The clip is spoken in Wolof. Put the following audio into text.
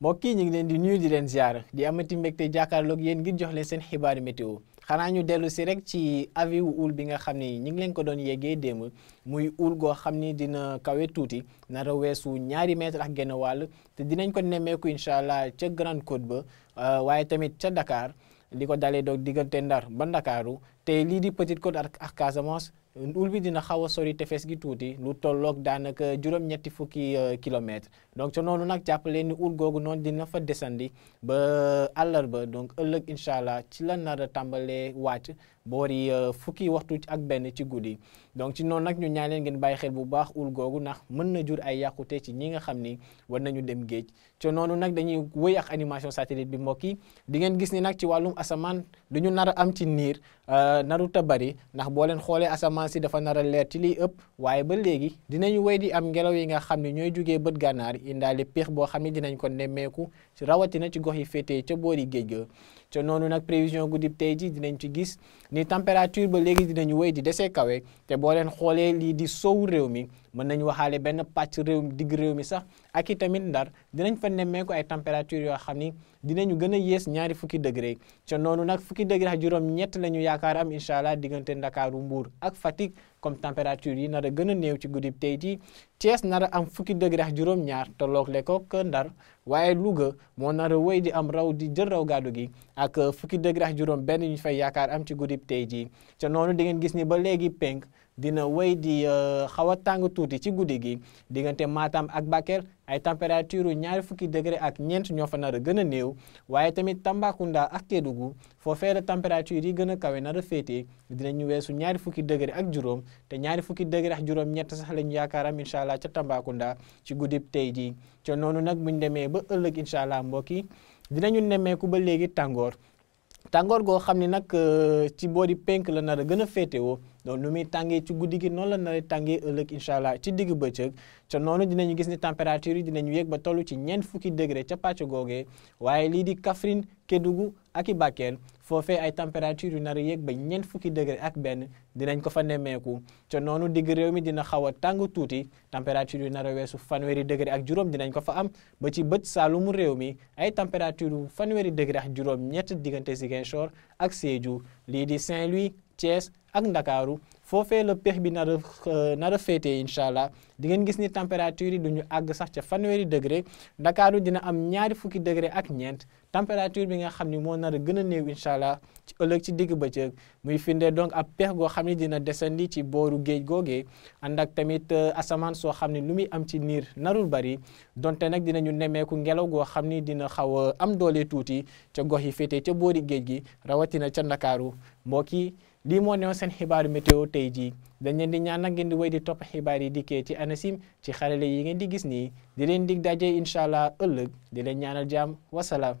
mbokk yi ñu ngi leen di nuyu di leen ziar di amati mbégte jàkkaarloog yéen ngir jox leen seen xibaari météo xanaa ñu dellu si rek ci avis wu ul bi nga xam ni ñu ngi leen ko doon yeggee démb muy ul goo xam ni dina kawe tuuti nara weesu ñaari mètre ak genn wàll te dinañ ko nemmeeku incha allah ca Grande Côte ba waaye tamit ca Dakar li ko dalee doog diggante Ndar ba Ndakaaru te lii di Petite Côte ak Casamance ul bi dina xaw a sori tefes gi tuuti lu tolloog daanaka juróom-ñetti fukki kilomètres donc ca noonu nag jàpp leen ni ul googu noonu dina fa desandi ba àllarba donc ëllëg incha allah ci la nar a tàmbalee wàcc boori fukki waxtu ak benn ci guddi donc ci noonu nag ñu ñaan leen ngeen bàyyi xel bu baax ul googu ndax mën na jur ay yàqute ci ñi nga xam ni war nañu dem géej ca noonu nag dañuy wëy ak animation satellite bi mbokk yi di ngeen gis ni nag ci wàllum asamaan lu ñu nar a am ci niir naru ta bari ndax boo leen xoolee asamaan si dafa nar a leer ci liy ëpp waaye ba léegi dinañu wéy di am ngelaw yi nga xam ne ñooy jugee bët gànnaar indaale péex boo xam ne dinañ ko nemmeeku rawatina ci gox yi féetee ca boori géej ga ca noonu nag prévision guddib tey ji dinañ ci gis ni température ba léegi dinañu wéy di desee kawe te boo leen xoolee lii di sowu réew mi mën nañu waxaale benn pàcc réew mi digg réew mi sax ak i tamit Ndar dinañ fa nemmeeku ay température yoo xam ni dinañu gën a yées ñaari fukki degré ca noonu nag fukki degré ak juróom-ñett la ñu yaakaar am incha allah diggante Ndakaaru Mbuur ak Fatick comme température yi nar a gën a néew ci guddib tey jii Thiès nar a am fukki degré ak juróom-ñaar tolloog le ko Ndar waaye Louga moo nar a wéy di am raw di jël raw gàddu gi ak fukki degré ak juróom-benn ñu fay yaakaar am ci guddib tey jii ca noonu di ngeen gis ni ba léegi penk dina wéy di xaw a tàng tuuti ci guddi gi diggante Matam ak Bakel ay température ñaari fukki degré ak ñeent ñoo fa nar a gën a néew waaye tamit Tambacounda ak Kédougou foofee la température yi gën a kawe nar a féetee dinañu weesu ñaari fukki degré ak juróom te ñaari fukki degré ak juróom ñett sax lañu yaakaaram incha allah ca Tambacounda ci guddib tey jii ca noonu nag buñ demee ba ëllëg incha allah mbokk yi dinañu nemmeeku ba léegi tàngoor goo xam ne nag ci boori penk la nar a gën a féetewoo donc nu muy tàngee ci guddi gi noonu la nar a tàngee ëllëg incha allah ci digg bëccëg ca noonu dinañu gis ni température yi dinañu yéeg ba toll ci ñeent fukki degré ca pàcc googee waaye lii di Kaffrine Kédougou ak i Bakel foofee ay température yu nar a yéeg ba ñeent fukki degré ak benn dinañ ko fa nemmeeku ca noonu digg réew mi dina xaw a tàng tuuti température yu nar a weesu fanweeri degré ak juróom dinañ ko fa am ba ci bët saalumu réew mi ay température yu fanweeri degré ak juróom ñett diggante Ziguinchor ak Sédhiou lii di Saint-Louis Thiès ak Ndakaaru foofee la pex bi nar a féetee incha allah di ngeen gis ni température yi duñu àgg sax ca fanweeri degré Ndakaaru dina am ñaari fukki degré ak ñeent température bi nga xam ni moo nar a gën a néew incha allah ci ëllëg ci digg bëccëg muy firnde donc ab pex goo xam ni dina desandi ci booru géej googee ànd ak tamit asamaan soo xam ni lu muy am ci niir narul bari donte nag dinañu nemmeeku ngelaw goo xam ni dina xaw a am doole tuuti ca gox yi féetee ca boori géej gi rawatina ca Ndakaaru mbokk yi lii moo newoon seen xibaaru météo tey jii dañ leen di ñaan nag ngeen di wéy di topp xibaar yi dikkee ci ANACIM ci xarale yi ngeen di gis nii di leen dig daje incha allah ëllëg di leen ñaanal jàmm wasalaam